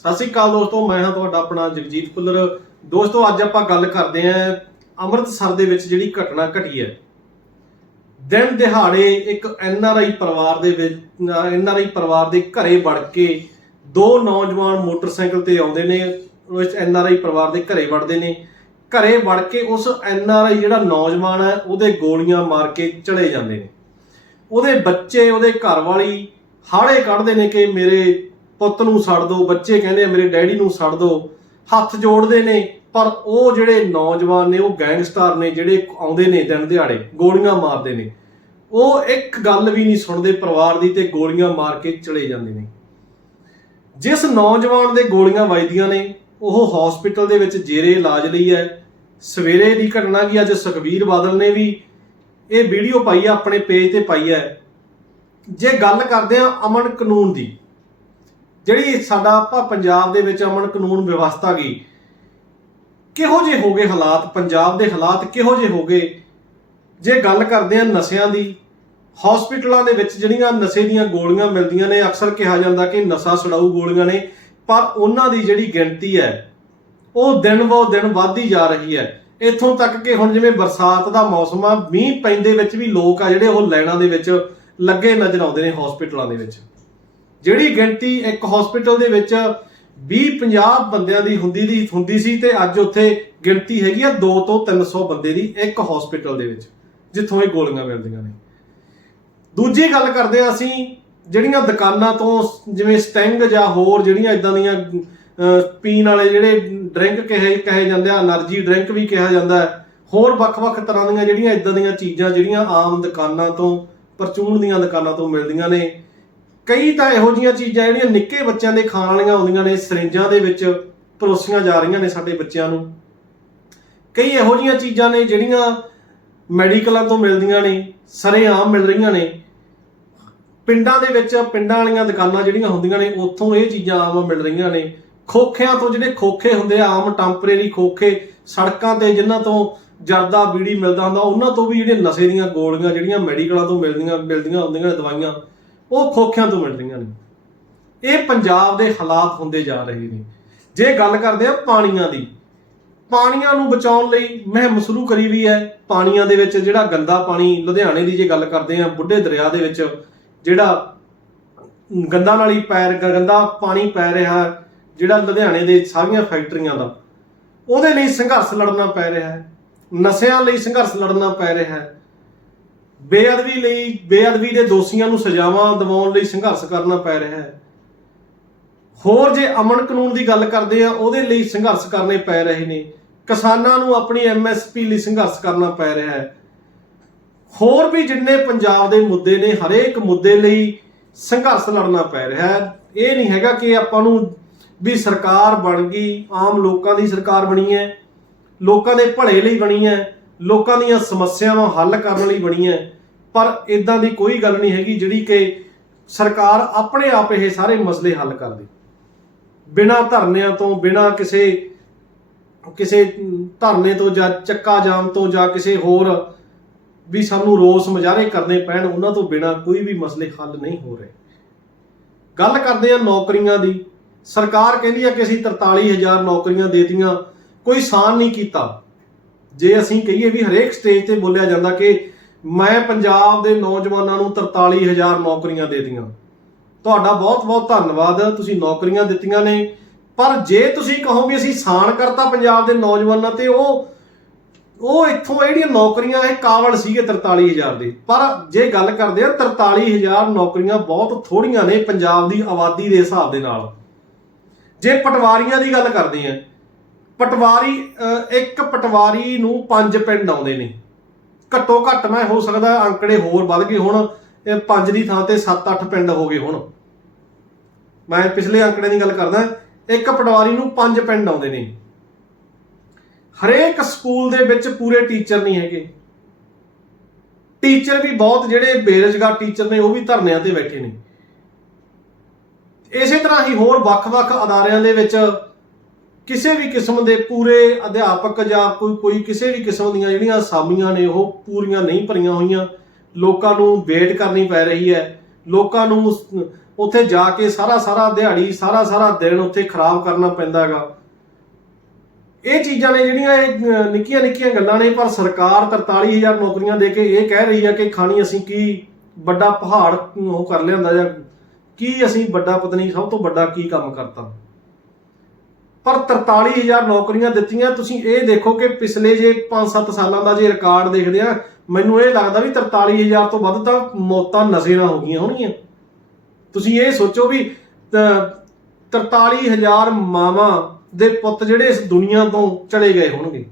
ਸਤਿ ਸ਼੍ਰੀ ਅਕਾਲ ਦੋਸਤੋ, ਮੈਂ ਹਾਂ ਤੁਹਾਡਾ ਆਪਣਾ ਜਗਜੀਤ ਭੁੱਲਰ ਦੋਸਤੋ, ਅੱਜ ਆਪਾਂ ਗੱਲ ਕਰਦੇ ਆਂ ਅੰਮ੍ਰਿਤਸਰ ਦੇ ਵਿੱਚ ਜਿਹੜੀ ਘਟਨਾ ਘਟੀ ਹੈ। ਦਿਨ ਦਿਹਾੜੇ ਇੱਕ ਐਨਆਰਆਈ ਪਰਿਵਾਰ ਦੇ ਵਿੱਚ ਐਨਆਰਆਈ ਪਰਿਵਾਰ ਦੇ ਘਰੇ ਵੜ ਕੇ ਦੋ ਨੌਜਵਾਨ ਮੋਟਰਸਾਈਕਲ ਤੇ ਆਉਂਦੇ ਨੇ, ਉਸ ਐਨਆਰਆਈ ਪਰਿਵਾਰ ਦੇ ਘਰੇ ਵੜਦੇ ਨੇ। ਘਰੇ ਵੜ ਕੇ ਉਸ ਐਨਆਰਆਈ ਜਿਹੜਾ ਨੌਜਵਾਨ ਹੈ, ਉਹਦੇ ਗੋਲੀਆਂ ਮਾਰ ਕੇ ਚਲੇ ਜਾਂਦੇ ਨੇ। ਉਹਦੇ ਬੱਚੇ, ਉਹਦੇ ਘਰ ਵਾਲੀ ਹਾੜੇ ਕੱਢਦੇ ਨੇ ਕਿ ਮੇਰੇ ਪੁੱਤ ਨੂੰ ਛੱਡ ਦਿਓ ਬੱਚੇ ਕਹਿੰਦੇ ਆ, ਮੇਰੇ ਡੈਡੀ ਨੂੰ ਛੱਡ ਦਿਓ ਹੱਥ ਜੋੜਦੇ ਨੇ, ਪਰ ਉਹ ਜਿਹੜੇ ਨੌਜਵਾਨ ਨੇ, ਉਹ ਗੈਂਗਸਟਰ ਨੇ, ਜਿਹੜੇ ਆਉਂਦੇ ਨੇ ਦਿਨ ਦਿਹਾੜੇ, ਗੋਲੀਆਂ ਮਾਰਦੇ ਨੇ। ਉਹ ਇੱਕ ਗੱਲ ਵੀ ਨਹੀਂ ਸੁਣਦੇ, ਪਰਿਵਾਰ ਦੀ ਤੇ ਗੋਲੀਆਂ ਮਾਰ ਕੇ ਚਲੇ ਜਾਂਦੇ ਨੇ। ਜਿਸ ਨੌਜਵਾਨ ਦੇ ਗੋਲੀਆਂ ਵੱਜਦੀਆਂ ਨੇ, ਉਹ ਹਸਪੀਟਲ ਦੇ ਵਿੱਚ ਜੇਰੇ ਇਲਾਜ ਲਈ ਹੈ। ਸਵੇਰੇ ਦੀ ਘਟਨਾ ਕੀ ਅੱਜ ਸੁਖਬੀਰ ਬਾਦਲ ਨੇ ਵੀ ਇਹ ਵੀਡੀਓ ਪਾਈ ਹੈ ਆਪਣੇ ਪੇਜ ਤੇ ਪਾਈ ਹੈ। ਜੇ ਗੱਲ ਕਰਦੇ ਆ ਅਮਨ ਕਾਨੂੰਨ ਦੀ ਜਿਹੜੀ ਸਾਡਾ ਆਪਾਂ ਪੰਜਾਬ ਦੇ ਵਿੱਚ ਅਮਨ ਕਾਨੂੰਨ ਵਿਵਸਥਾ ਗਈ ਕਿਹੋ ਜਿਹੇ ਹੋ ਗਏ ਹਾਲਾਤ, ਪੰਜਾਬ ਦੇ ਹਾਲਾਤ ਕਿਹੋ ਜਿਹੇ ਹੋ ਗਏ? ਜੇ ਗੱਲ ਕਰਦੇ ਆ ਨਸ਼ਿਆਂ ਦੀ ਹਸਪੀਟਲਾਂ ਦੇ ਵਿੱਚ ਜਿਹੜੀਆਂ ਨਸ਼ੇ ਦੀਆਂ ਗੋਲੀਆਂ ਮਿਲਦੀਆਂ ਨੇ, ਅਕਸਰ ਕਿਹਾ ਜਾਂਦਾ ਕਿ ਨਸ਼ਾ ਛੁਡਾਊ ਗੋਲੀਆਂ ਨੇ, ਪਰ ਉਹਨਾਂ ਦੀ ਜਿਹੜੀ ਗਿਣਤੀ ਹੈ, ਉਹ ਦਿਨ ਬੋ ਦਿਨ ਵੱਧਦੀ ਜਾ ਰਹੀ ਹੈ। ਇੱਥੋਂ ਤੱਕ ਕਿ ਹੁਣ ਜਿਵੇਂ ਬਰਸਾਤ ਦਾ ਮੌਸਮ ਆ, ਮੀਂਹ ਪੈਂਦੇ ਵਿੱਚ ਵੀ ਲੋਕ ਆ ਜਿਹੜੇ ਉਹ ਲਾਈਨਾਂ ਦੇ ਵਿੱਚ ਲੱਗੇ ਨਜ਼ਰ ਆਉਂਦੇ ਨੇ ਹਸਪੀਟਲਾਂ ਦੇ ਵਿੱਚ। ਜਿਹੜੀ ਗਿਣਤੀ ਇੱਕ ਹਸਪੀਟਲ ਦੇ ਵਿੱਚ 20-50 ਬੰਦਿਆਂ ਦੀ ਹੁੰਦੀ ਦੀ ਹੁੰਦੀ ਸੀ ਤੇ ਅੱਜ ਉੱਥੇ ਗਿਣਤੀ ਹੈਗੀ ਆ 2 ਤੋਂ 300 ਬੰਦੇ ਦੀ ਇੱਕ ਹਸਪੀਟਲ ਦੇ ਵਿੱਚ, ਜਿੱਥੋਂ ਇਹ ਗੋਲੀਆਂ ਮਿਲਦੀਆਂ ਨੇ। ਦੂਜੀ ਗੱਲ ਕਰਦੇ ਆ ਅਸੀਂ, ਜਿਹੜੀਆਂ ਦੁਕਾਨਾਂ ਤੋਂ ਜਿਵੇਂ ਸਟੈਂਗ ਜਾਂ ਹੋਰ ਜਿਹੜੀਆਂ ਇਦਾਂ ਦੀਆਂ ਪੀਣ ਵਾਲੇ ਜਿਹੜੇ ਡਰਿੰਕ ਕਹੇ ਕਹੇ ਜਾਂਦੇ ਆ એનર્ਜੀ ਡਰਿੰਕ ਵੀ ਕਿਹਾ ਜਾਂਦਾ ਹੋਰ ਵੱਖ-ਵੱਖ ਤਰ੍ਹਾਂ ਦੀਆਂ ਜਿਹੜੀਆਂ ਇਦਾਂ ਦੀਆਂ ਚੀਜ਼ਾਂ ਜਿਹੜੀਆਂ ਆਮ ਦੁਕਾਨਾਂ ਤੋਂ, ਪਰਚੂਨ ਦੀਆਂ ਦੁਕਾਨਾਂ ਤੋਂ ਮਿਲਦੀਆਂ ਨੇ ਕਈ ਤਾਂ ਇਹੋ ਜੀਆਂ ਚੀਜ਼ਾਂ ਜਿਹੜੀਆਂ ਨਿੱਕੇ ਬੱਚਿਆਂ ਦੇ ਖਾਣ ਵਾਲੀਆਂ ਹੁੰਦੀਆਂ ਨੇ, ਸਰਿੰਜਾਂ ਦੇ ਵਿੱਚ ਪਰੋਸੀਆਂ ਜਾ ਰਹੀਆਂ ਨੇ ਸਾਡੇ ਬੱਚਿਆਂ ਨੂੰ। ਕਈ ਇਹੋ ਜੀਆਂ ਚੀਜ਼ਾਂ ਨੇ ਜਿਹੜੀਆਂ ਮੈਡੀਕਲਾਂ ਤੋਂ ਮਿਲਦੀਆਂ ਨੇ ਸਰੇਆਮ ਮਿਲ ਰਹੀਆਂ ਨੇ। ਪਿੰਡਾਂ ਦੇ ਵਿੱਚ, ਪਿੰਡਾਂ ਵਾਲੀਆਂ ਦੁਕਾਨਾਂ ਜਿਹੜੀਆਂ ਹੁੰਦੀਆਂ ਨੇ, ਉੱਥੋਂ ਇਹ ਚੀਜ਼ਾਂ ਆਮ ਮਿਲ ਰਹੀਆਂ ਨੇ। ਖੋਖਿਆਂ ਤੋਂ ਜਿਹੜੇ ਖੋਖੇ ਹੁੰਦੇ ਆ, ਆਮ ਟੈਂਪਰੇਰੀ ਖੋਖੇ, ਸੜਕਾਂ ਤੇ ਜਿਨ੍ਹਾਂ ਤੋਂ ਜਰਦਾ, ਬੀੜੀ ਮਿਲਦਾ ਹੁੰਦਾ, ਉਹਨਾਂ ਤੋਂ ਵੀ ਜਿਹੜੇ ਨਸ਼ੇ ਦੀਆਂ ਗੋਲੀਆਂ ਜਿਹੜੀਆਂ ਮੈਡੀਕਲਾਂ ਤੋਂ ਮਿਲਦੀਆਂ ਮਿਲਦੀਆਂ ਹੁੰਦੀਆਂ ਨੇ, ਦਵਾਈਆਂ ਉਹ ਖੋਖਿਆਂ ਤੋਂ ਮਿਲ ਰਹੀਆਂ ਨੇ। ਇਹ ਪੰਜਾਬ ਦੇ ਹਾਲਾਤ ਹੁੰਦੇ ਜਾ ਰਹੇ ਨੇ। ਜੇ ਗੱਲ ਕਰਦੇ ਆ ਪਾਣੀਆਂ ਦੀ, ਪਾਣੀਆਂ ਨੂੰ ਬਚਾਉਣ ਲਈ ਮੁਹਿੰਮ ਸ਼ੁਰੂ ਕਰੀ ਵੀ ਹੈ ਪਾਣੀਆਂ ਦੇ ਵਿੱਚ ਜਿਹੜਾ ਗੰਦਾ ਪਾਣੀ ਲੁਧਿਆਣੇ ਦੀ ਜੇ ਗੱਲ ਕਰਦੇ ਆ, ਬੁੱਢੇ ਦਰਿਆ ਦੇ ਵਿੱਚ ਜਿਹੜਾ ਗੰਦਾ ਨਾਲ ਹੀ ਪੈ ਗੰਦਾ ਪਾਣੀ ਪੈ ਰਿਹਾ, ਜਿਹੜਾ ਲੁਧਿਆਣੇ ਦੇ ਸਾਰੀਆਂ ਫੈਕਟਰੀਆਂ ਦਾ, ਉਹਦੇ ਲਈ ਸੰਘਰਸ਼ ਲੜਨਾ ਪੈ ਰਿਹਾ ਹੈ। ਨਸ਼ਿਆਂ ਲਈ ਸੰਘਰਸ਼ ਲੜਨਾ ਪੈ ਰਿਹਾ ਹੈ। ਬੇਅਦਬੀ ਲਈ, ਬੇਅਦਬੀ ਦੇ ਦੋਸ਼ੀਆਂ ਨੂੰ ਸਜ਼ਾਵਾਂ ਦਿਵਾਉਣ ਲਈ ਸੰਘਰਸ਼ ਕਰਨਾ ਪੈ ਰਿਹਾ ਹੈ। ਹੋਰ ਜੇ ਅਮਨ ਕਾਨੂੰਨ ਦੀ ਗੱਲ ਕਰਦੇ ਆ, ਉਹਦੇ ਲਈ ਸੰਘਰਸ਼ ਕਰਨੇ ਪੈ ਰਹੇ ਨੇ। ਕਿਸਾਨਾਂ ਨੂੰ ਆਪਣੀ ਐਮਐਸਪੀ ਲਈ ਸੰਘਰਸ਼ ਕਰਨਾ ਪੈ ਰਿਹਾ ਹੈ। ਹੋਰ ਵੀ ਜਿੰਨੇ ਪੰਜਾਬ ਦੇ ਮੁੱਦੇ ਨੇ, ਹਰੇਕ ਮੁੱਦੇ ਲਈ ਸੰਘਰਸ਼ ਲੜਨਾ ਪੈ ਰਿਹਾ ਹੈ। ਇਹ ਨਹੀਂ ਹੈਗਾ ਕਿ ਆਪਾਂ ਨੂੰ ਵੀ ਸਰਕਾਰ ਬਣ ਗਈ, ਆਮ ਲੋਕਾਂ ਦੀ ਸਰਕਾਰ ਬਣੀ ਹੈ, ਲੋਕਾਂ ਦੇ ਭਲੇ ਲਈ ਬਣੀ ਹੈ। ਲੋਕਾਂ ਦੀਆਂ ਸਮੱਸਿਆਵਾਂ ਹੱਲ ਕਰਨ ਲਈ ਬਣੀ ਹੈ। ਪਰ ਇਦਾਂ ਦੀ ਕੋਈ ਗੱਲ ਨਹੀਂ ਹੈਗੀ ਜਿਹੜੀ ਕਿ ਸਰਕਾਰ ਆਪਣੇ ਆਪ ਇਹ ਸਾਰੇ ਮਸਲੇ ਹੱਲ ਕਰ ਦੇ। ਬਿਨਾਂ ਧਰਨਿਆਂ ਤੋਂ, ਬਿਨਾਂ ਕਿਸੇ ਕਿਸੇ ਧਰਨੇ ਤੋਂ ਜਾਂ ਚੱਕਾ ਜਾਮ ਤੋਂ ਜਾਂ ਕਿਸੇ ਹੋਰ ਵੀ ਸਾਨੂੰ ਰੋਸ ਮੁਜ਼ਾਹਰੇ ਕਰਨੇ ਪੈਣ, ਉਹਨਾਂ ਤੋਂ ਬਿਨਾਂ ਕੋਈ ਵੀ ਮਸਲੇ ਹੱਲ ਨਹੀਂ ਹੋ ਰਹੇ। ਗੱਲ ਕਰਦੇ ਆ ਨੌਕਰੀਆਂ ਦੀ। ਸਰਕਾਰ ਕਹਿੰਦੀ ਆ ਕਿ ਅਸੀਂ 43000 ਨੌਕਰੀਆਂ ਦੇਤੀਆਂ। ਕੋਈ ਸਾਨ ਨਹੀਂ ਕੀਤਾ। ਜੇ ਅਸੀਂ ਕਹੀਏ ਵੀ ਹਰੇਕ ਸਟੇਜ ਤੇ ਬੋਲਿਆ ਜਾਂਦਾ ਕਿ ਮੈਂ ਪੰਜਾਬ ਦੇ ਨੌਜਵਾਨਾਂ ਨੂੰ 43000 ਨੌਕਰੀਆਂ ਦੇ ਦਿੱਤੀਆਂ ਤੁਹਾਡਾ ਬਹੁਤ-ਬਹੁਤ ਧੰਨਵਾਦ, ਤੁਸੀਂ ਨੌਕਰੀਆਂ ਦਿੱਤੀਆਂ ਨੇ। ਪਰ ਜੇ ਤੁਸੀਂ ਕਹੋ ਵੀ ਅਸੀਂ ਸਾਨ ਕਰਤਾ ਪੰਜਾਬ ਦੇ ਨੌਜਵਾਨਾਂ ਤੇ, ਉਹ ਉਹ ਇੱਥੋਂ ਜਿਹੜੀਆਂ ਨੌਕਰੀਆਂ, ਇਹ ਕਾਵਲ ਸੀਗੇ 43000 ਦੇ। ਪਰ ਜੇ ਗੱਲ ਕਰਦੇ ਆ 43000 ਨੌਕਰੀਆਂ ਬਹੁਤ ਥੋੜੀਆਂ ਨੇ ਪੰਜਾਬ ਦੀ ਆਬਾਦੀ ਦੇ ਹਿਸਾਬ ਦੇ ਨਾਲ। ਜੇ ਪਟਵਾਰੀਆਂ ਦੀ ਗੱਲ ਕਰਦੇ ਆ ਪਟਵਾਰੀ ਇੱਕ ਪਟਵਾਰੀ ਨੂੰ ਪੰਜ ਪਿੰਡ ਆਉਂਦੇ ਨੇ। ਘੱਟੋ ਘੱਟ ਮੈਂ ਹੋ ਸਕਦਾ ਅੰਕੜੇ ਹੋਰ ਵੱਧ ਗਏ ਹੁਣ, ਇਹ ਪੰਜ ਦੀ ਥਾਂ ਤੇ 7-8 ਪਿੰਡ ਹੋ ਗਏ ਹੁਣ। ਮੈਂ ਪਿਛਲੇ ਅੰਕੜੇ ਦੀ ਗੱਲ ਕਰਦਾ, ਇੱਕ ਪਟਵਾਰੀ ਨੂੰ ਪੰਜ ਪਿੰਡ ਆਉਂਦੇ ਨੇ। ਹਰੇਕ ਸਕੂਲ ਦੇ ਵਿੱਚ ਪੂਰੇ ਟੀਚਰ ਨਹੀਂ ਹੈਗੇ। ਟੀਚਰ ਵੀ ਬਹੁਤ ਜਿਹੜੇ ਬੇਰੁਜ਼ਗਾਰ ਟੀਚਰ ਨੇ, ਉਹ ਵੀ ਧਰਨਿਆਂ ਤੇ ਬੈਠੇ ਨੇ। ਇਸੇ ਤਰ੍ਹਾਂ ਹੀ ਹੋਰ ਵੱਖ-ਵੱਖ ਅਦਾਰਿਆਂ ਦੇ ਵਿੱਚ ਕਿਸੇ ਵੀ ਕਿਸਮ ਦੇ ਪੂਰੇ ਅਧਿਆਪਕ ਜਾਂ ਕੋਈ ਕੋਈ ਕਿਸੇ ਵੀ ਕਿਸਮ ਦੀਆਂ ਜਿਹੜੀਆਂ ਅਸਾਮੀਆਂ ਨੇ, ਉਹ ਪੂਰੀਆਂ ਨਹੀਂ ਭਰੀਆਂ ਹੋਈਆਂ। ਲੋਕਾਂ ਨੂੰ ਵੇਟ ਕਰਨੀ ਪੈ ਰਹੀ ਹੈ। ਲੋਕਾਂ ਨੂੰ ਉੱਥੇ ਜਾ ਕੇ ਸਾਰਾ ਸਾਰਾ ਦਿਹਾੜੀ, ਸਾਰਾ ਸਾਰਾ ਦਿਨ ਉੱਥੇ ਖਰਾਬ ਕਰਨਾ ਪੈਂਦਾ ਹੈਗਾ। ਇਹ ਚੀਜ਼ਾਂ ਨੇ ਜਿਹੜੀਆਂ ਇਹ ਨਿੱਕੀਆਂ ਨਿੱਕੀਆਂ ਗੱਲਾਂ ਨੇ, ਪਰ ਸਰਕਾਰ 43000 ਨੌਕਰੀਆਂ ਦੇ ਕੇ ਇਹ ਕਹਿ ਰਹੀ ਹੈ ਕਿ ਖਾਣੀ ਅਸੀਂ ਕੀ ਵੱਡਾ ਪਹਾੜ ਉਹ ਕਰ ਲਿਆਂਦਾ ਜਾਂ ਕੀ ਅਸੀਂ ਵੱਡਾ ਪਤਨੀ ਸਭ ਤੋਂ ਵੱਡਾ ਕੀ ਕੰਮ ਕਰਤਾ। ਪਰ 43000 ਨੌਕਰੀਆਂ ਦਿੱਤੀਆਂ। ਤੁਸੀਂ ਇਹ ਦੇਖੋ ਕਿ ਪਿਛਲੇ ਜੇ 5-7 ਸਾਲਾਂ ਦਾ ਜੇ ਰਿਕਾਰਡ ਦੇਖਦੇ ਆ ਮੈਨੂੰ ਇਹ ਲੱਗਦਾ ਵੀ 43000 ਤੋਂ ਵੱਧ ਤਾਂ ਮੌਤਾਂ ਨਸ਼ੇ ਨਾਲ ਹੋ ਗਈਆਂ ਹੋਣਗੀਆਂ। ਤੁਸੀਂ ਇਹ ਸੋਚੋ ਵੀ 43000 ਮਾਵਾਂ ਦੇ ਪੁੱਤ ਜਿਹੜੇ ਇਸ ਦੁਨੀਆ ਤੋਂ ਚਲੇ ਗਏ ਹੋਣਗੇ।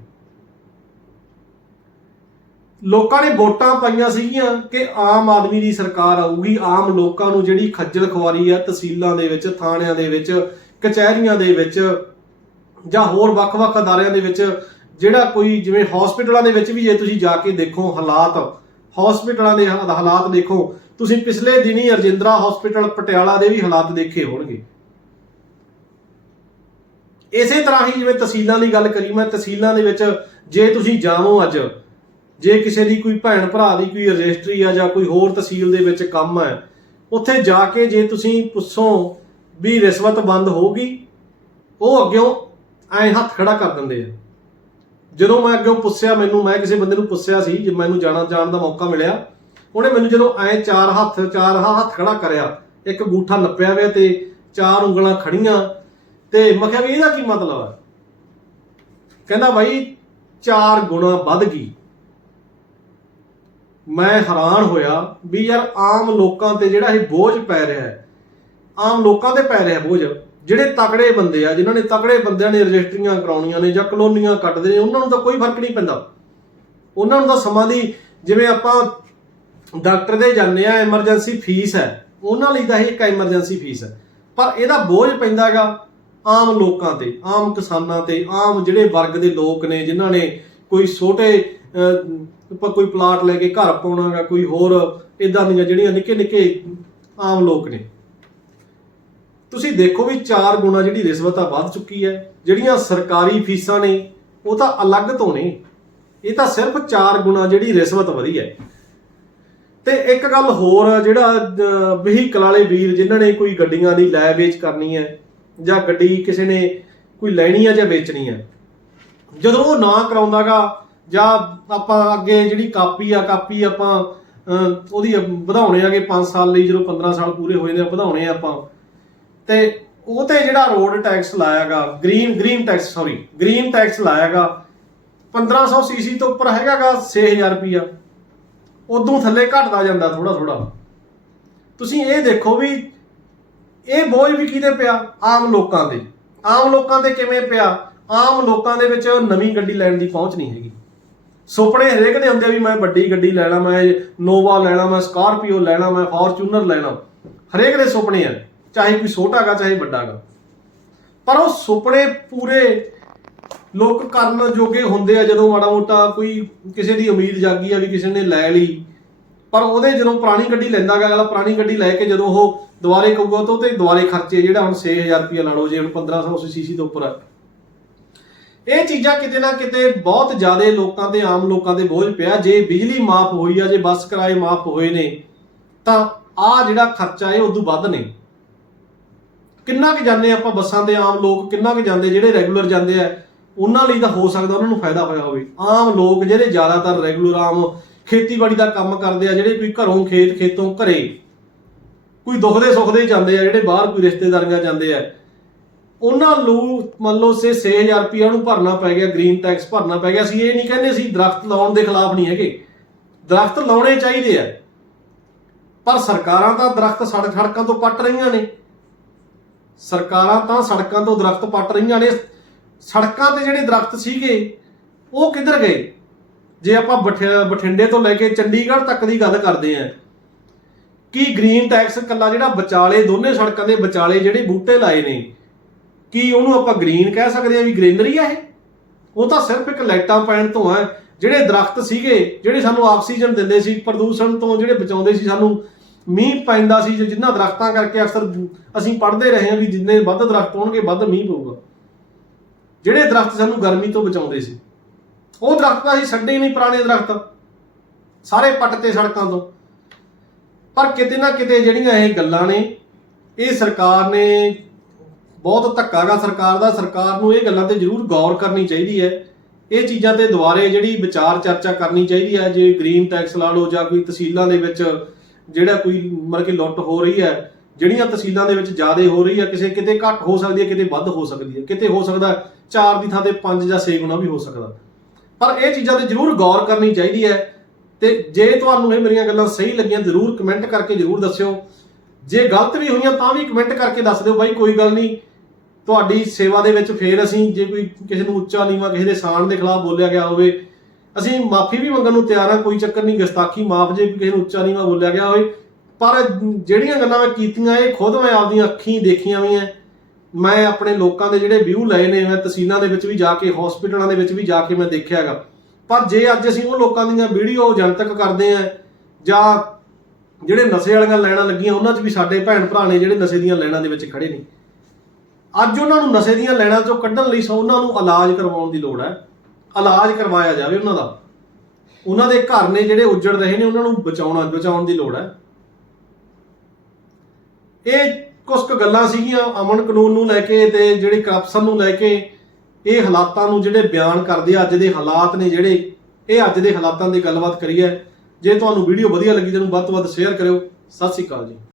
ਲੋਕਾਂ ਨੇ ਵੋਟਾਂ ਪਾਈਆਂ ਸੀਗੀਆਂ ਕਿ ਆਮ ਆਦਮੀ ਦੀ ਸਰਕਾਰ ਆਊਗੀ। ਆਮ ਲੋਕਾਂ ਨੂੰ ਜਿਹੜੀ ਖੱਜਲ ਖੁਆਰੀ ਆ ਤਹਿਸੀਲਾਂ ਦੇ ਵਿੱਚ, ਥਾਣਿਆਂ ਦੇ ਵਿੱਚ, ਕਚਹਿਰੀਆਂ ਦੇ ਵਿੱਚ ਜਾਂ ਹੋਰ ਵੱਖ-ਵੱਖ ਅਦਾਰਿਆਂ ਦੇ ਵਿੱਚ ਜਿਹੜਾ ਕੋਈ ਜਿਵੇਂ ਹਸਪੀਟਲਾਂ ਦੇ ਵਿੱਚ ਵੀ ਜੇ ਤੁਸੀਂ ਜਾ ਕੇ ਦੇਖੋ ਹਾਲਾਤ ਹਸਪੀਟਲਾਂ ਦੇ ਹਾਲਾਤ ਦੇਖੋ, ਤੁਸੀਂ ਪਿਛਲੇ ਦਿਨੀ ਰਜਿੰਦਰਾ ਹਸਪੀਟਲ ਪਟਿਆਲਾ ਦੇ ਵੀ ਹਾਲਾਤ ਦੇਖੇ ਹੋਣਗੇ। ਇਸੇ ਤਰ੍ਹਾਂ ਹੀ ਜਿਵੇਂ ਤਹਿਸੀਲਾਂ ਦੀ ਗੱਲ ਕਰੀ ਮੈਂ ਤਹਿਸੀਲਾਂ ਦੇ ਵਿੱਚ ਜੇ ਤੁਸੀਂ ਜਾਵੋ ਅੱਜ, ਜੇ ਕਿਸੇ ਦੀ ਕੋਈ ਭੈਣ ਭਰਾ ਦੀ ਕੋਈ ਰਜਿਸਟਰੀ ਆ ਜਾਂ ਕੋਈ ਹੋਰ ਤਹਿਸੀਲ ਦੇ ਵਿੱਚ ਕੰਮ ਹੈ, ਉੱਥੇ ਜਾ ਕੇ ਜੇ ਤੁਸੀਂ ਪੁੱਛੋ ਵੀ ਰਿਸ਼ਵਤ ਬੰਦ ਹੋਊਗੀ, ਉਹ ਅੱਗਿਓਂ ਐਂ ਹੱਥ ਖੜਾ ਕਰ ਦਿੰਦੇ ਆ। ਜਦੋਂ ਮੈਂ ਅੱਗੇ ਪੁੱਛਿਆ, ਮੈਨੂੰ ਮੈਂ ਕਿਸੇ ਬੰਦੇ ਨੂੰ ਪੁੱਛਿਆ ਸੀ ਜੇ ਮੈਨੂੰ ਜਾਣਾ ਜਾਣ ਦਾ ਮੌਕਾ ਮਿਲਿਆ, ਉਹਨੇ ਮੈਨੂੰ ਜਦੋਂ ਐਂ ਚਾਰ ਹੱਥ ਚਾਰ ਹੱਥ ਖੜਾ ਕਰਿਆ, ਇੱਕ ਗੂਠਾ ਨੱਪਿਆ ਹੋਇਆ ਤੇ ਚਾਰ ਉਂਗਲਾਂ ਖੜੀਆਂ, ਤੇ ਮੈਂ ਕਿਹਾ ਵੀ ਇਹਦਾ ਕੀ ਮਤਲਬ ਹੈ? ਕਹਿੰਦਾ ਬਾਈ, ਚਾਰ ਗੁਣਾ ਵੱਧ ਗਈ। ਮੈਂ ਹੈਰਾਨ ਹੋਇਆ ਵੀ ਯਾਰ ਆਮ ਲੋਕਾਂ ਤੇ ਜਿਹੜਾ ਇਹ ਬੋਝ ਪੈ ਰਿਹਾ ਹੈ, ਆਮ ਲੋਕਾਂ ਤੇ ਪੈ ਰਿਹਾ ਬੋਝ। ਜਿਹੜੇ ਤਕੜੇ ਬੰਦੇ ਆ, ਜਿਨ੍ਹਾਂ ਨੇ ਤਕੜੇ ਬੰਦਿਆਂ ਨੇ ਰਜਿਸਟਰੀਆਂ ਕਰਾਉਣੀਆਂ ਨੇ ਜਾਂ ਕਲੋਨੀਆਂ ਕੱਟਦੇ ਨੇ, ਉਹਨਾਂ ਨੂੰ ਤਾਂ ਕੋਈ ਫ਼ਰਕ ਨਹੀਂ ਪੈਂਦਾ। ਉਹਨਾਂ ਨੂੰ ਤਾਂ ਸਮਾਂ ਦੀ, ਜਿਵੇਂ ਆਪਾਂ ਡਾਕਟਰ ਦੇ ਜਾਂਦੇ ਆ, ਐਮਰਜੈਂਸੀ ਫੀਸ ਹੈ, ਉਹਨਾਂ ਲਈ ਤਾਂ ਇਹ ਇੱਕ ਐਮਰਜੈਂਸੀ ਫੀਸ ਹੈ। ਪਰ ਇਹਦਾ ਬੋਝ ਪੈਂਦਾਗਾ ਆਮ ਲੋਕਾਂ ਤੇ, ਆਮ ਕਿਸਾਨਾਂ ਤੇ, ਆਮ ਜਿਹੜੇ ਵਰਗ ਦੇ ਲੋਕ ਨੇ, ਜਿਨ੍ਹਾਂ ਨੇ ਕੋਈ ਛੋਟੇ ਕੋਈ ਪਲਾਟ ਲੈ ਕੇ ਘਰ ਪਾਉਣਾਗਾ, ਕੋਈ ਹੋਰ ਇਦਾਂ ਦੀਆਂ ਜਿਹੜੀਆਂ ਨਿੱਕੇ ਨਿੱਕੇ ਆਮ ਲੋਕ ਨੇ। ਤੁਸੀਂ ਦੇਖੋ ਵੀ ਚਾਰ ਗੁਣਾ ਜਿਹੜੀ ਰਿਸ਼ਵਤ ਆ ਵੱਧ ਚੁੱਕੀ ਹੈ। ਜਿਹੜੀਆਂ ਸਰਕਾਰੀ ਫੀਸਾਂ ਨੇ ਉਹ ਤਾਂ ਅਲੱਗ ਤੋਂ ਨੇ। ਇਹ ਤਾਂ ਸਿਰਫ ਚਾਰ ਗੁਣਾ ਜਿਹੜੀ ਰਿਸ਼ਵਤ ਵਧੀ ਹੈ। ਤੇ ਇੱਕ ਗੱਲ ਹੋਰ ਜਿਹੜਾ ਵਹੀਕਲ ਵਾਲੇ ਵੀਰ ਜਿਨ੍ਹਾਂ ਨੇ ਕੋਈ ਗੱਡੀਆਂ ਦੀ ਲੈ ਵੇਚ ਕਰਨੀ ਹੈ ਜਾਂ ਗੱਡੀ ਕਿਸੇ ਨੇ ਕੋਈ ਲੈਣੀ ਹੈ ਜਾਂ ਵੇਚਣੀ ਹੈ। ਜਦੋਂ ਉਹ ਨਾ ਕਰਾਉਂਦਾਗਾ ਜਾਂ ਆਪਾਂ ਅੱਗੇ ਜਿਹੜੀ ਕਾਪੀ ਆ ਕਾਪੀ ਆਪਾਂ ਅਹ, ਉਹਦੀ ਵਧਾਉਣੇ ਆਗੇ 5 ਸਾਲ ਲਈ ਜਦੋਂ 15 ਸਾਲ ਪੂਰੇ ਹੋਏ ਨੇ ਵਧਾਉਣੇ ਆ ਆਪਾਂ। ਤੇ ਉਹ ਤੇ ਜਿਹੜਾ road tax ਲਾਇਆਗਾ green green tax sorry green tax ਲਾਇਆਗਾ 1500 CC ਤੋਂ ਉੱਪਰ ਹੈਗਾਗਾ 6000 ਰੁਪਿਆ ਉਦੋਂ ਥੱਲੇ ਘਟਦਾ ਜਾਂਦਾ ਥੋੜਾ ਥੋੜਾ ਤੁਸੀਂ ਇਹ ਦੇਖੋ ਵੀ ਇਹ ਬੋਝ ਵੀ ਕਿਹਦੇ ਪਿਆ? ਆਮ ਲੋਕਾਂ ਦੇ। ਆਮ ਲੋਕਾਂ ਤੇ ਕਿਵੇਂ ਪਿਆ? ਆਮ ਲੋਕਾਂ ਦੇ ਵਿੱਚ ਨਵੀਂ ਗੱਡੀ ਲੈਣ ਦੀ ਪਹੁੰਚ ਨਹੀਂ ਹੈਗੀ। ਸੁਪਨੇ ਹਰੇਕ ਦੇ ਹੁੰਦੇ ਵੀ ਮੈਂ ਵੱਡੀ ਗੱਡੀ ਲੈਣਾ, ਮੈਂ ਨੋਵਾ ਲੈਣਾ, ਮੈਂ ਸਕਾਰਪੀਓ ਲੈਣਾ, ਮੈਂ ਫੋਰਚੂਨਰ ਲੈਣਾ। ਹਰੇਕ ਦੇ ਸੁਪਨੇ ਆ। ਚਾਹੇ ਕੋਈ ਛੋਟਾ ਗਾ ਚਾਹੇ ਵੱਡਾ ਗਾ ਪਰ ਉਹ ਸੁਪਨੇ ਪੂਰੇ ਲੋਕ ਕਰਨ ਜੋਗੇ ਹੁੰਦੇ ਆ, ਜਦੋਂ ਮਾੜਾ ਮੋਟਾ ਕੋਈ ਕਿਸੇ ਦੀ ਉਮੀਦ ਜਾਗੀ ਆ ਵੀ ਕਿਸੇ ਨੇ ਲੈ ਲਈ। ਪਰ ਉਹਦੇ ਜਦੋਂ ਪੁਰਾਣੀ ਗੱਡੀ ਲੈਂਦਾ ਗਾ ਅਗਲਾ ਪੁਰਾਣੀ ਗੱਡੀ ਲੈ ਕੇ ਜਦੋਂ ਉਹ ਦੁਬਾਰੇ ਕਹੂਗਾ, ਤਾਂ ਉਹਤੇ ਦੁਬਾਰੇ ਖਰਚੇ ਜਿਹੜਾ ਹੁਣ 6000 ਰੁਪਏ ਲਾ ਲਓ, ਜੇ ਹੁਣ 1500 ਸੀਸੀ ਤੋਂ ਉੱਪਰ ਆ। ਇਹ ਚੀਜ਼ਾਂ ਕਿਤੇ ਨਾ ਕਿਤੇ ਬਹੁਤ ਜ਼ਿਆਦਾ ਲੋਕਾਂ ਤੇ, ਆਮ ਲੋਕਾਂ ਤੇ ਬੋਝ ਪਿਆ। ਜੇ ਬਿਜਲੀ ਮਾਫ ਹੋਈ ਆ, ਜੇ ਬੱਸ ਕਿਰਾਏ ਮਾਫ ਹੋਏ ਨੇ, ਤਾਂ ਆ ਜਿਹੜਾ ਖਰਚਾ ਹੈ ਉਦੋਂ ਵੱਧ ਨੇ। ਕਿੰਨਾ ਕੁ ਜਾਂਦੇ ਆਪਾਂ ਬੱਸਾਂ ਤੇ, ਆਮ ਲੋਕ ਕਿੰਨਾ ਕੁ ਜਾਂਦੇ, ਜਿਹੜੇ ਰੈਗੂਲਰ ਜਾਂਦੇ ਆ, ਉਹਨਾਂ ਲਈ ਤਾਂ ਹੋ ਸਕਦਾ ਉਹਨਾਂ ਨੂੰ ਫਾਇਦਾ ਹੋਇਆ ਹੋਵੇ। ਆਮ ਲੋਕ ਜਿਹੜੇ ਜ਼ਿਆਦਾਤਰ ਰੈਗੂਲਰ ਆਮ ਖੇਤੀਬਾੜੀ ਦਾ ਕੰਮ ਕਰਦੇ ਆ, ਜਿਹੜੇ ਕੋਈ ਘਰੋਂ ਖੇਤ, ਖੇਤੋਂ ਘਰੇ ਕੋਈ ਦੁਖਦੇ ਸੁਖਦੇ ਜਾਂਦੇ ਆ, ਜਿਹੜੇ ਬਾਹਰ ਕੋਈ ਰਿਸ਼ਤੇਦਾਰੀਆਂ ਜਾਂਦੇ ਆ, ਉਹਨਾਂ ਨੂੰ ਮੰਨ ਲਓ ਸੇ 6000 ਰੁਪਏ ਉਹਨੂੰ ਭਰਨਾ ਪੈ ਗਿਆ ਗ੍ਰੀਨ ਟੈਕਸ ਭਰਨਾ ਪੈ ਗਿਆ ਸੀ ਇਹ ਨਹੀਂ ਕਹਿੰਦੇ ਸੀ ਦਰਖਤ ਲਾਉਣ ਦੇ ਖਿਲਾਫ ਨਹੀਂ ਹੈਗੇ। ਦਰਖਤ ਲਾਉਣੇ ਚਾਹੀਦੇ ਆ, ਪਰ ਸਰਕਾਰਾਂ ਤਾਂ ਦਰਖਤ ਸੜਕ ਸੜਕਾਂ ਤੋਂ ਪੱਟ ਰਹੀਆਂ ਨੇ। ਸਰਕਾਰਾਂ ਤਾਂ ਸੜਕਾਂ ਤੋਂ ਦਰਖਤ ਪੱਟ ਰਹੀਆਂ ਨੇ। ਸੜਕਾਂ ਤੇ ਜਿਹੜੇ ਦਰਖਤ ਸੀਗੇ, ਉਹ ਕਿੱਧਰ ਗਏ? ਜੇ ਆਪਾਂ ਬਠ- ਬਠਿੰਡੇ ਤੋਂ ਲੈ ਕੇ ਚੰਡੀਗੜ੍ਹ ਤੱਕ ਦੀ ਗੱਲ ਕਰਦੇ ਆਂ ਕੀ ਗ੍ਰੀਨ ਟੈਕਸ ਕੱਲਾ ਜਿਹੜਾ ਵਿਚਾਲੇ, ਦੋਨੇ ਸੜਕਾਂ ਦੇ ਵਿਚਾਲੇ ਜਿਹੜੇ ਬੂਟੇ ਲਾਏ ਨੇ, ਕੀ ਉਹਨੂੰ ਆਪਾਂ ਗ੍ਰੀਨ ਕਹਿ ਸਕਦੇ ਆ ਵੀ ਗ੍ਰੀਨਰੀ ਆ ਇਹ? ਉਹ ਤਾਂ ਸਿਰਫ ਇੱਕ ਲਾਈਟਾਂ ਪੈਣ ਤੋਂ ਆ ਜਿਹੜੇ ਦਰਖਤ ਸੀਗੇ, ਜਿਹੜੇ ਸਾਨੂੰ ਆਕਸੀਜਨ ਦਿੰਦੇ ਸੀ, ਪ੍ਰਦੂਸ਼ਣ ਤੋਂ ਜਿਹੜੇ ਬਚਾਉਂਦੇ ਸੀ ਸਾਨੂੰ ਮੀਂਹ ਪੈਂਦਾ ਸੀ ਜੋ ਜਿੰਨਾ ਦਰਖਤਾਂ ਕਰਕੇ ਅਕਸਰ ਅਸੀਂ ਪੜ੍ਹਦੇ ਰਹੇ ਹਾਂ ਵੀ ਜਿੰਨੇ ਵੱਧ ਦਰਖਤ ਹੋਣਗੇ, ਵੱਧ ਮੀਂਹ ਪਊਗਾ। ਜਿਹੜੇ ਦਰਖਤ ਸਾਨੂੰ ਗਰਮੀ ਤੋਂ ਬਚਾਉਂਦੇ ਸੀ, ਉਹ ਦਰਖਤ ਤਾਂ ਅਸੀਂ ਛੱਡੇ ਨਹੀਂ, ਪੁਰਾਣੇ ਦਰਖਤ। ਸਾਰੇ ਪੱਟ ਤੇ ਸੜਕਾਂ ਤੋਂ। ਪਰ ਕਿਤੇ ਨਾ ਕਿਤੇ ਜਿਹੜੀਆਂ ਇਹ ਗੱਲਾਂ ਨੇ, ਇਹ ਸਰਕਾਰ ਨੇ ਬਹੁਤ ਧੱਕਾ ਗਾ ਸਰਕਾਰ ਦਾ, ਸਰਕਾਰ ਨੂੰ ਇਹ ਗੱਲਾਂ ਤੇ ਜ਼ਰੂਰ ਗੌਰ ਕਰਨੀ ਚਾਹੀਦੀ ਹੈ। ਇਹ ਚੀਜ਼ਾਂ ਤੇ ਦੁਬਾਰੇ ਜਿਹੜੀ ਵਿਚਾਰ ਚਰਚਾ ਕਰਨੀ ਚਾਹੀਦੀ ਹੈ, ਜੇ ਗ੍ਰੀਨ ਟੈਕਸ ਲਾ ਲਓ ਜਾਂ ਕੋਈ ਤਹਿਸੀਲਾਂ ਦੇ ਵਿੱਚ ਜਿਹੜਾ ਕੋਈ ਮਤਲਬ ਕਿ ਲੁੱਟ ਹੋ ਰਹੀ ਹੈ, ਜਿਹੜੀਆਂ ਤਹਿਸੀਲਾਂ ਦੇ ਵਿੱਚ ਜ਼ਿਆਦਾ ਹੋ ਰਹੀ ਹੈ, ਕਿਸੇ ਕਿਤੇ ਘੱਟ ਹੋ ਸਕਦੀ ਹੈ, ਕਿਤੇ ਵੱਧ ਹੋ ਸਕਦੀ ਹੈ। ਕਿਤੇ ਹੋ ਸਕਦਾ 4 ਦੀ ਥਾਂ ਤੇ 5 ਜਾਂ 6 ਗੁਣਾ ਵੀ ਹੋ ਸਕਦਾ। ਪਰ ਇਹ ਚੀਜ਼ਾਂ ਤੇ ਜ਼ਰੂਰ ਗੌਰ ਕਰਨੀ ਚਾਹੀਦੀ ਹੈ ਤੇ ਜੇ ਤੁਹਾਨੂੰ ਇਹ ਮੇਰੀਆਂ ਗੱਲਾਂ ਸਹੀ ਲੱਗੀਆਂ, ਜ਼ਰੂਰ ਕਮੈਂਟ ਕਰਕੇ ਜ਼ਰੂਰ ਦੱਸਿਓ। ਜੇ ਗਲਤ ਵੀ ਹੋਈਆਂ, ਤਾਂ ਵੀ ਕਮੈਂਟ ਕਰਕੇ ਦੱਸ ਦਿਓ ਬਾਈ, ਕੋਈ ਗੱਲ ਨਹੀਂ। ਤੁਹਾਡੀ ਸੇਵਾ ਦੇ ਵਿੱਚ ਫੇਰ ਅਸੀਂ, ਜੇ ਕੋਈ ਕਿਸੇ ਨੂੰ ਉੱਚਾ ਨੀਵਾਂ ਕਿਸੇ ਦੇ ਸਾਨ ਦੇ ਖਿਲਾਫ ਬੋਲਿਆ ਗਿਆ ਹੋਵੇ ਅਸੀਂ ਮਾਫੀ ਵੀ ਮੰਗਣ ਨੂੰ ਤਿਆਰ ਹਾਂ, ਕੋਈ ਚੱਕਰ ਨਹੀਂ, ਗਸਤਾਖੀ ਮਾਫ ਜੇ ਕਿਸੇ ਨੂੰ ਉੱਚਾ ਨਹੀਂ ਮੈਂ ਬੋਲਿਆ ਗਿਆ ਹੋਵੇ। ਪਰ ਜਿਹੜੀਆਂ ਗੱਲਾਂ ਮੈਂ ਕੀਤੀਆਂ, ਇਹ ਖੁਦ ਮੈਂ ਆਪਦੀਆਂ ਅੱਖੀਂ ਦੇਖੀਆਂ ਵੀ ਐ। ਮੈਂ ਆਪਣੇ ਲੋਕਾਂ ਦੇ ਜਿਹੜੇ ਵਿਊ ਲਏ ਨੇ, ਮੈਂ ਤਹਿਸੀਲਾਂ ਦੇ ਵਿੱਚ ਵੀ ਜਾ ਕੇ, ਹਸਪੀਟਲਾਂ ਦੇ ਵਿੱਚ ਵੀ ਜਾ ਕੇ ਮੈਂ ਦੇਖਿਆਗਾ ਪਰ ਜੇ ਅੱਜ ਅਸੀਂ ਉਹ ਲੋਕਾਂ ਦੀਆਂ ਵੀਡੀਓ ਜਨਤਕ ਕਰਦੇ ਆ ਜਾਂ ਜਿਹੜੇ ਨਸ਼ੇ ਵਾਲੀਆਂ ਲਾਈਨਾਂ ਲੱਗੀਆਂ, ਉਹਨਾਂ 'ਚ ਵੀ ਸਾਡੇ ਭੈਣ ਭਰਾ ਨੇ ਜਿਹੜੇ ਨਸ਼ੇ ਦੀਆਂ ਲਾਈਨਾਂ ਦੇ ਵਿੱਚ ਖੜੇ ਨੇ। ਅੱਜ ਉਹਨਾਂ ਨੂੰ ਨਸ਼ੇ ਦੀਆਂ ਲਾਈਨਾਂ 'ਚੋਂ ਕੱਢਣ ਲਈ ਸੋ ਉਹਨਾਂ ਨੂੰ ਇਲਾਜ ਕਰਵਾਉਣ ਦੀ ਲੋੜ ਹੈ। ਇਲਾਜ ਕਰਵਾਇਆ ਜਾਵੇ ਉਹਨਾਂ ਦਾ। ਉਹਨਾਂ ਦੇ ਘਰ ਨੇ ਜਿਹੜੇ ਉੱਜੜ ਰਹੇ ਨੇ ਉਹਨਾਂ ਨੂੰ ਬਚਾਉਣਾ ਬਚਾਉਣ ਦੀ ਲੋੜ ਹੈ। ਇਹ ਕੁਝ ਕੁ ਗੱਲਾਂ ਸੀਗੀਆਂ ਅਮਨ ਕਾਨੂੰਨ ਨੂੰ ਲੈ ਕੇ ਤੇ ਜਿਹੜੀ ਕਰਪਸ਼ਨ ਨੂੰ ਲੈ ਕੇ ਇਹ ਹਾਲਾਤਾਂ ਨੂੰ ਜਿਹੜੇ ਬਿਆਨ ਕਰਦੇ ਆ, ਅੱਜ ਦੇ ਹਾਲਾਤ ਨੇ ਜਿਹੜੇ ਇਹ ਅੱਜ ਦੇ ਹਾਲਾਤਾਂ ਦੀ ਗੱਲਬਾਤ ਕਰੀਏ ਜੇ ਤੁਹਾਨੂੰ ਵੀਡੀਓ ਵਧੀਆ ਲੱਗੀ ਤਾਂ ਵੱਧ ਤੋਂ ਵੱਧ ਸ਼ੇਅਰ ਕਰਿਓ। ਸਤਿ ਸ਼੍ਰੀ ਅਕਾਲ ਜੀ।